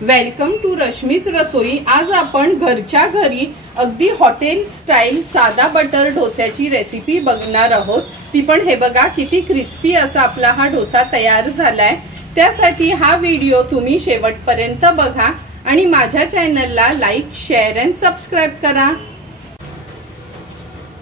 Welcome to रश्मीच रसोई। आज आपण घरच्या घरी अगदी हॉटेल स्टाईल साधा बटर डोस्याची रेसिपी बघणार आहोत। ती पण हे बघा किती क्रिस्पी असा आपला हा डोसा तयार झालाय। त्यासाठी हा व्हिडिओ तुम्ही शेवटपर्यंत बघा आणि माझ्या चॅनलला लाईक, शेअर अँड सबस्क्राइब करा।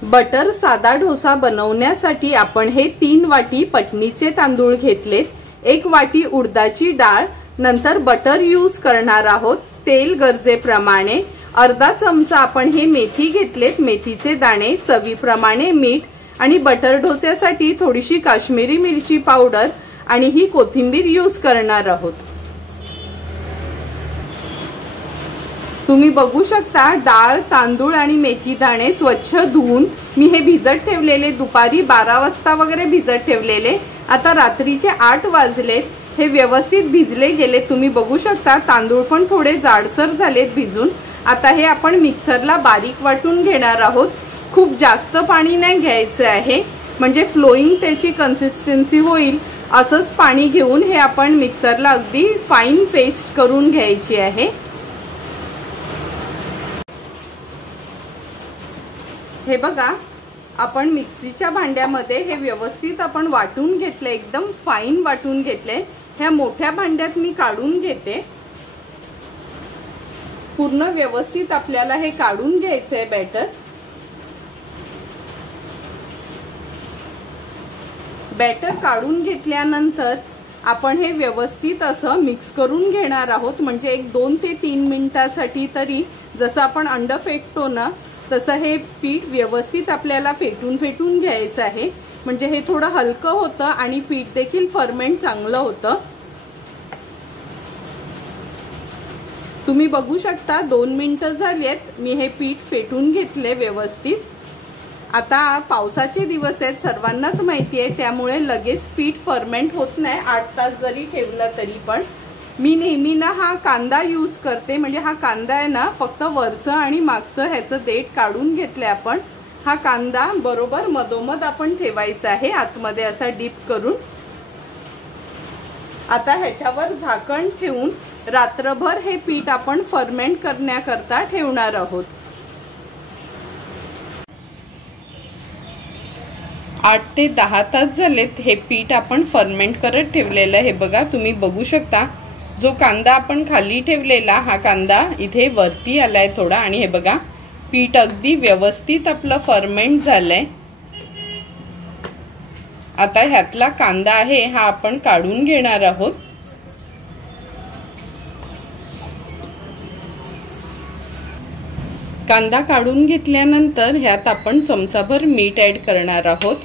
बटर साधा डोसा बनवण्यासाठी आपण हे 3 वाटी पटनीचे तांदूळ घेतलेत, 1 वाटी उडदाची डाळ, नंतर बटर यूज करणार आहोत, तेल गरजेप्रमाणे, अर्धा चमचा आपण हे मेथी घेतलेत, मेथीचे दाणे, चवीप्रमाणे मीठ आणि बटर डोस्यासाठी थोडीशी काश्मीरी मिरची पावडर आणि ही कोथिंबीर यूज करणार आहोत। तुम्ही बघू शकता डाळ, तांदूळ आणि मेथी दाणे स्वच्छ धुवून मी हे भिजत ठेवलेले, दुपारी 12 वाजता वगैरे भिजत ठेवलेले। आता रात्रीचे 8 वाजलेत, हे व्यवस्थित भिजले गेले। तुम्ही बघू शकता तांदूळ पण थोडे जाडसर झालेत भिजून। आता हे आपण मिक्सरला बारीक वाटून घेणार आहोत। खूप जास्त पाणी नाही घ्यायचं आहे, म्हणजे फ्लोइंग त्याची कन्सिस्टन्सी होईल असंच पाणी घेऊन हे आपण मिक्सरला अगदी फाईन पेस्ट करून घ्यायची आहे। हे बघा आपण मिक्सीच्या भांड्यामध्ये हे व्यवस्थित आपण वाटून घेतले, एकदम फाईन वाटून घेतले। ह्या मोठ्या भांड्यात मी काढून घेते। पूर्ण व्यवस्थित आपल्याला हे काढून घ्यायचंय बॅटर काढून घेतल्यानंतर आपण हे व्यवस्थित असं मिक्स करून घेणार आहोत। म्हणजे एक 2 ते 3 मिनिटासाठी तरी जसं आपण अंड फेटतो ना तसं हे पीठ व्यवस्थित आपल्याला फेटून घ्यायचं आहे। म्हणजे हे थोडं हलकं होतं आणि पीठ देखील फर्मेंट चांगलं होतं। तुम्ही बघू शकता 2 मिनिटं झालीत, मी हे पीठ फेटून घेतले व्यवस्थित। आता पावसाचे दिवस आहेत, सर्वांनाच माहिती आहे, त्यामुळे लगेच पीठ फर्मेंट होत नाही। 8 तास जरी ठेवलं तरी पण मी नेहमी ना हा कांदा यूज करते। म्हणजे हा कांदा आहे ना फक्त वरचं आणि मागचं ह्याचं देठ काढून घेतलंय आपण। हा कांदा बरोबर मधोमध आपण ठेवायचा आहे, आतमध्ये असा डीप करून। आता ह्याच्यावर झाकण ठेवून रात्रभर हे पीठ आपण फर्मेंट करण्याकरता ठेवणार आहोत। 8 ते 10 तास झालेत हे पीठ आपण फर्मेंट करत ठेवलेलं आहे। बघा तुम्ही बघू शकता जो कांदा आपण खाली ठेवलेला हा कांदा इथे वरती आलाय थोडा, आणि हे बघा पीठ अगदी व्यवस्थित आपलं फर्मेंट झालंय। आता ह्यातला कांदा आहे हा आपण काढून घेणार आहोत। कांदा काढून घेतल्यानंतर ह्यात आपण चमचाभर मीठ ऍड करणार आहोत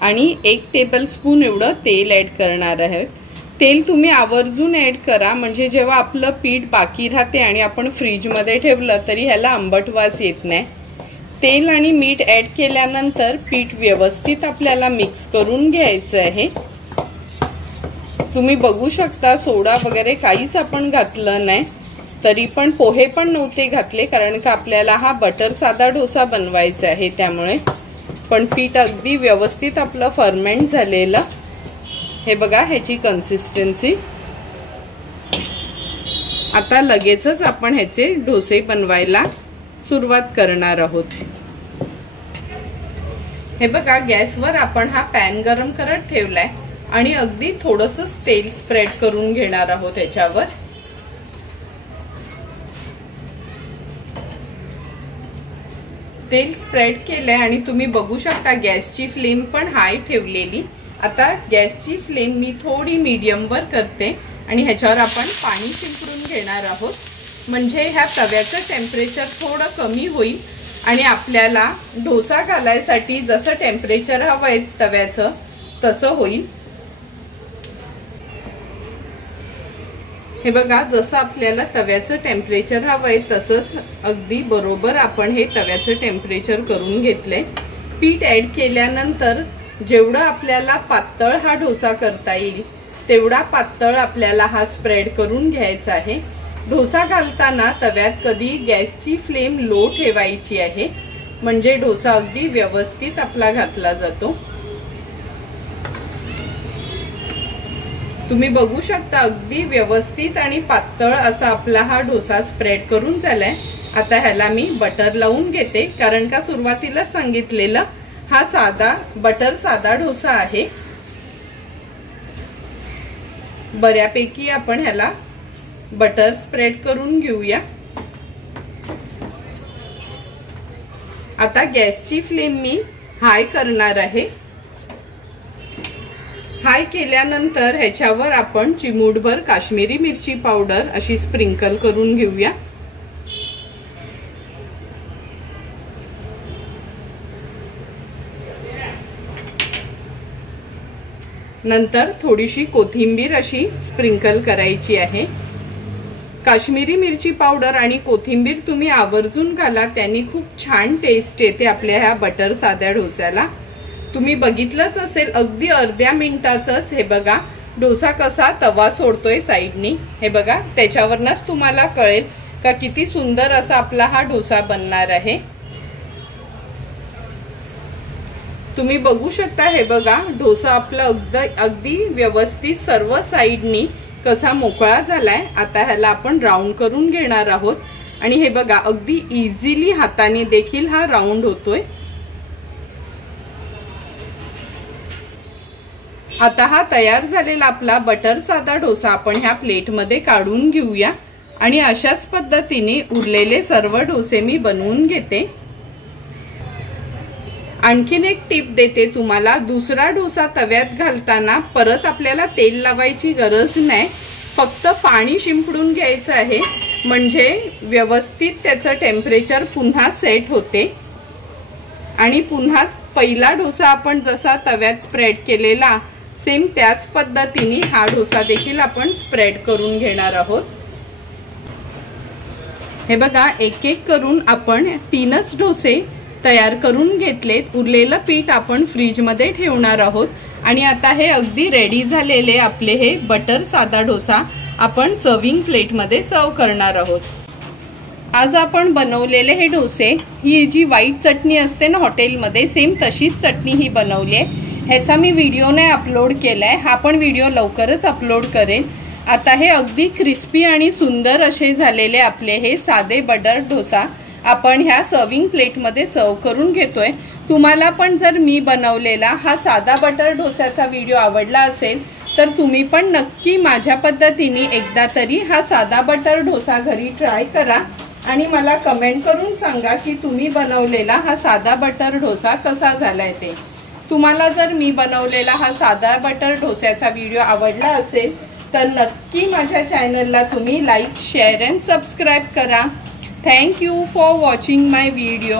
आणि 1 टेबलस्पून एवढं तेल ऍड करणार आहोत। तेल तुम्ही आवर्जून ऍड करा, म्हणजे जेव्हा आपलं पीठ बाकी राहते आणि आपण फ्रीज मध्ये ठेवलं तरी ह्याला आंबट वास येत नाही। तेल आणि मीठ ऍड केल्यानंतर पीठ व्यवस्थित आपल्याला मिक्स करून घ्यायचं आहे। तुम्ही बघू शकता सोडा वगैरे काहीच आपण घातलं नाही, तरी पण पोहे पण नव्हते घातले, कारण का आपल्याला हा बटर साधा डोसा बनवायचा आहे त्यामुळे। पण पीठ अगदी व्यवस्थित आपलं फर्मेंट झालेलं, हे बघा ह्याची कन्सिस्टन्सी। आता लगेचच आपण ह्याचे डोसे बनवायला सुरुवात करणार आहोत। हे बघा गॅसवर आपण हा पॅन गरम करत ठेवलाय आणि अगदी थोडंसं तेल स्प्रेड करून घेणार आहोत ह्याच्यावर। तेल स्प्रेड केलंय आणि तुम्ही बघू शकता गॅसची फ्लेम पण हाय ठेवलेली। आता गॅसची फ्लेम मी थोडी मीडियम वर करते आणि ह्याच्यावर आपण पाणी शिंपडून घेणार आहोत, म्हणजे ह्या तव्याचं टेम्परेचर थोडं कमी होईल आणि आपल्याला डोसा घालायसाठी जसं टेम्परेचर हवंय तव्याचं तसं होईल। हे बघा जसं आपल्याला तव्याचं टेम्परेचर हवंय तसंच अगदी बरोबर आपण हे तव्याचं टेम्परेचर करून घेतलंय। पीठ ऍड केल्यानंतर जेवढं आपल्याला पातळ हा डोसा करता येईल तेवढा पातळ आपल्याला हा स्प्रेड करून घ्यायचा आहे। डोसा घालताना तव्यात कधी गॅसची फ्लेम लो ठेवायची आहे, म्हणजे डोसा अगदी व्यवस्थित आपला घातला जातो। तुम्ही बघू शकता अगदी व्यवस्थित आणि पातळ असा आपला हा डोसा स्प्रेड करून झालाय। आता ह्याला मी बटर लावून घेते, कारण का सुरुवातीला सांगितलेलं हा साधा बटर साधा डोसा आहे। बऱ्यापैकी आपण ह्याला बटर स्प्रेड करून घेऊया। आता गॅसची फ्लेम मी हाय करणार आहे। हाय केल्यानंतर ह्याच्यावर आपण चिमूटभर काश्मीरी मिरची पावडर अशी स्प्रिंकल करून घेऊया। नंतर थोडीशी कोथिंबीर अशी स्प्रिंकल करायची आहे। काश्मीरी मिरची पावडर आणि कोथिंबीर तुम्ही आवर्जून घाला, त्यांनी खूप छान टेस्ट येते आपल्या ह्या बटर साध्या डोस्याला। तुम्ही बघितलंच असेल अगदी अर्ध्या मिनिटातच हे बघा डोसा कसा तवा सोडतोय साइडनी। हे बघा त्याच्यावरनच तुम्हाला कळेल का किती सुंदर असा आपला हा डोसा बनणार आहे। तुम्ही बघू शकता हे बघा डोसा आपला अगदी व्यवस्थित सर्व साइडनी कसा मोकळा झालाय। आता ह्याला आपण राउंड करून घेणार आहोत आणि हे बघा अगदी इझिली हाताने देखील हा राउंड होतोय। आता हा तयार झालेला आपला बटर साधा डोसा आपण ह्या प्लेटमध्ये काढून घेऊया आणि अशाच पद्धतीने उरलेले सर्व डोसे मी बनवून घेते। आणखीन एक टिप देते तुम्हाला, दुसरा डोसा तव्यात घालताना परत आपल्याला तेल लावायची गरज नाही, फक्त पाणी शिंपडून घ्यायचं आहे, म्हणजे व्यवस्थित त्याचं टेम्परेचर पुन्हा सेट होते। आणि पुन्हा पहिला डोसा आपण जसा तव्यात स्प्रेड केलेला सेम त्याच पद्धतीने हा डोसा देखील आपण स्प्रेड करून घेणार आहोत। हे बघा एक एक करून आपण 3च डोसे तयार करून घेतलेत। उरलेलं पीठ आपण फ्रीज मध्ये ठेवणार आहोत आणि आता हे अगदी रेडी झालेले आपले हे बटर साधा डोसा आपण सर्विंग प्लेट मध्ये सर्व करणार आहोत। आज आपण बनवलेले हे डोसे, ही जी व्हाईट चटणी असते ना हॉटेलमध्ये सेम तशीच चटणी ही बनवली आहे। ह्याचा मी व्हिडिओ नाही अपलोड केलाय, हा पण व्हिडिओ लवकरच अपलोड करेन। आता हे अगदी क्रिस्पी आणि सुंदर असे झालेले आपले हे साधे बटर डोसा आपण ह्या सर्विंग प्लेट मध्ये सर्व करून घेतोय। तुम्हाला पण जर मी बनवलेला हा साधा बटर डोस्याचा व्हिडिओ आवडला असेल तर तुम्ही पण नक्की माझ्या पद्धतीने एकदा तरी हा साधा बटर डोसा घरी ट्राय करा आणि मला कमेंट करून सांगा की तुम्ही बनवलेला हा साधा बटर डोसा कसा झालाय ते। तुम्हाला जर मी बनवलेला हा साधा बटर डोस्याचा व्हिडिओ आवडला असेल तर नक्की माझ्या चॅनलला तुम्ही लाईक, शेअर अँड सबस्क्राइब करा। Thank you for watching my video.